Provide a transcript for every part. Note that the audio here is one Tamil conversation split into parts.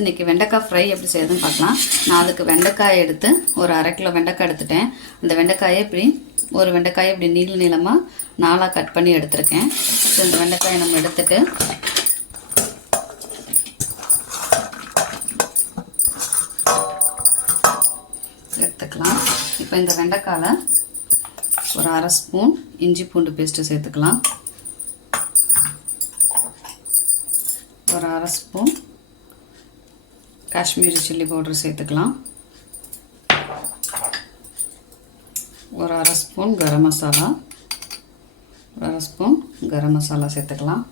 இன்றைக்கி வெண்டைக்காய் ஃப்ரை எப்படி செய்யுதுன்னு பார்க்கலாம். நான் அதுக்கு வெண்டைக்காய் எடுத்து ஒரு 1/2 கிலோ வெண்டைக்காய் எடுத்துட்டேன். அந்த வெண்டைக்காயை ஒரு வெண்டைக்காயை இப்படி நீளமாக 4ஆக கட் பண்ணி எடுத்துருக்கேன். ஸோ இந்த வெண்டைக்காயை நம்ம எடுத்துட்டு எடுத்துக்கலாம். இப்போ இந்த வெண்டைக்காயில் ஒரு 1/2 ஸ்பூன் இஞ்சி பூண்டு பேஸ்ட்டு சேர்த்துக்கலாம். ஒரு 1/2 ஸ்பூன் காஷ்மீரி சில்லி பவுடர் சேர்த்துக்கலாம். ஒரு 1/2 ஸ்பூன் கரம் மசாலா, ஒரு 1/2 ஸ்பூன் கரம் மசாலா சேர்த்துக்கலாம்.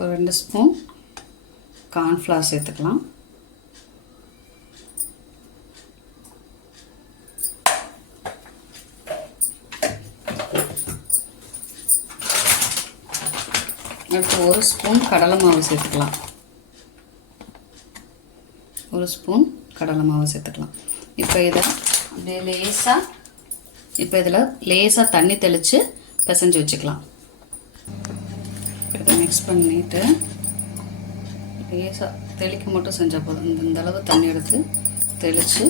ஒரு 2 ஸ்பூன் கார்ன்ஃப்ளவர் சேர்த்துக்கலாம். அடுத்து 1 ஸ்பூன் கடலை மாவு சேர்த்துக்கலாம். 1 ஸ்பூன் கடலை மாவு சேர்த்துக்கலாம். இப்போ இதில் லேசாக தண்ணி தெளித்து பிசைஞ்சு வச்சுக்கலாம். இதை மிக்ஸ் பண்ணிவிட்டு லேசாக தெளிக்க மட்டும் செஞ்சால் போதும். இந்த அளவு தண்ணி எடுத்து தெளித்து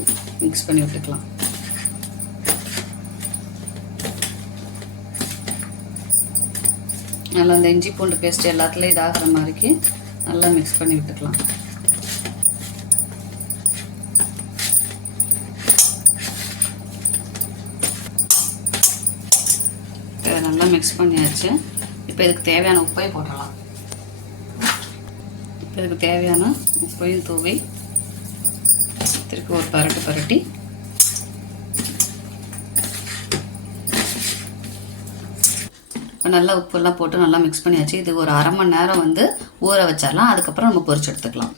மிக்ஸ் பண்ணி விட்டுக்கலாம். நல்லா இந்த இஞ்சி பூண்டு பேஸ்ட் எல்லாத்துலேயும் இதாகிற மாதிரிக்கு நல்லா மிக்ஸ் பண்ணி விட்டுக்கலாம். நல்லா மிக்ஸ் பண்ணியாச்சு. இப்போ இதுக்கு தேவையான உப்பையும் போட்டுடலாம். இப்போ இதுக்கு தேவையான உப்பையும் தூவி திருப்பி ஒரு பரட்டி நல்லா உப்பெல்லாம் போட்டு நல்லா மிக்ஸ் பண்ணியாச்சு. இது ஒரு 1/2 மணி நேரம் ஊற வச்சிடலாம். அதுக்கப்புறம் நம்ம பொரிச்சு எடுத்துக்கலாம்.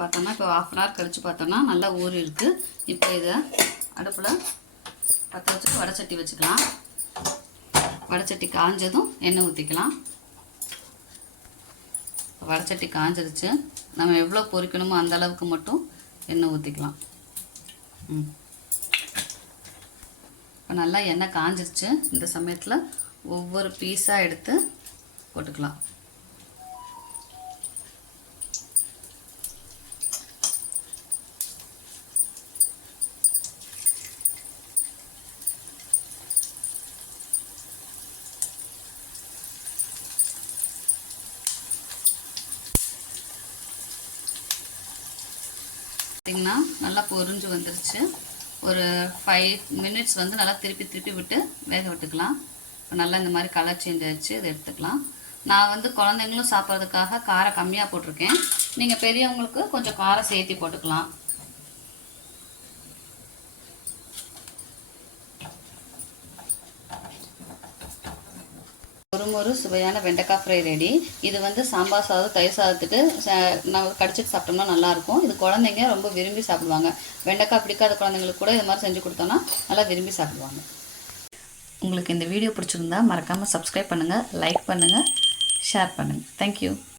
பார்த்தோம்னா இப்போ 1/2 hour கழித்து பார்த்தோம்னா நல்லா ஊறி இருக்குது. இப்போ இதை அடுப்பில் பற்ற வச்சுட்டு வடைச்சட்டி வச்சுக்கலாம். வடைச்சட்டி காஞ்சதும் எண்ணெய் ஊற்றிக்கலாம். வடைச்சட்டி காஞ்சிருச்சு. நம்ம எவ்வளோ பொரிக்கணுமோ அந்த அளவுக்கு மட்டும் எண்ணெய் ஊற்றிக்கலாம். இப்போ நல்லா எண்ணெய் காஞ்சிருச்சு. இந்த சமயத்தில் ஒவ்வொரு பீஸாக எடுத்து போட்டுக்கலாம். பார்த்தீங்கன்னா நல்லா பொரிஞ்சு வந்துருச்சு. ஒரு 5 minutes நல்லா திருப்பி விட்டு வேக விட்டுக்கலாம். நல்லா இந்த மாதிரி கலர் சேஞ்ச் ஆயிடுச்சு. இதை எடுத்துக்கலாம். நான் குழந்தைங்களும் சாப்பிட்றதுக்காக காரம் கம்மியாக போட்டிருக்கேன். நீங்கள் பெரியவங்களுக்கு கொஞ்சம் காரம் சேர்த்து போட்டுக்கலாம். ஒரு சுவையான வெண்டைக்காய் ஃப்ரை ரெடி. இது சாம்பார் சாதம், தயிர் சாதத்துக்கு நம்ம கடிச்சிட்டு சாப்பிட்டோம்னா நல்லாயிருக்கும். இது குழந்தைங்க ரொம்ப விரும்பி சாப்பிடுவாங்க. வெண்டைக்காய் பிடிக்காத குழந்தைங்களுக்கு கூட இது மாதிரி செஞ்சு கொடுத்தோன்னா நல்லா விரும்பி சாப்பிடுவாங்க. உங்களுக்கு இந்த வீடியோ பிடிச்சிருந்தா மறக்காமல் சப்ஸ்கிரைப் பண்ணுங்கள், லைக் பண்ணுங்கள், ஷேர் பண்ணுங்கள். தேங்க்யூ.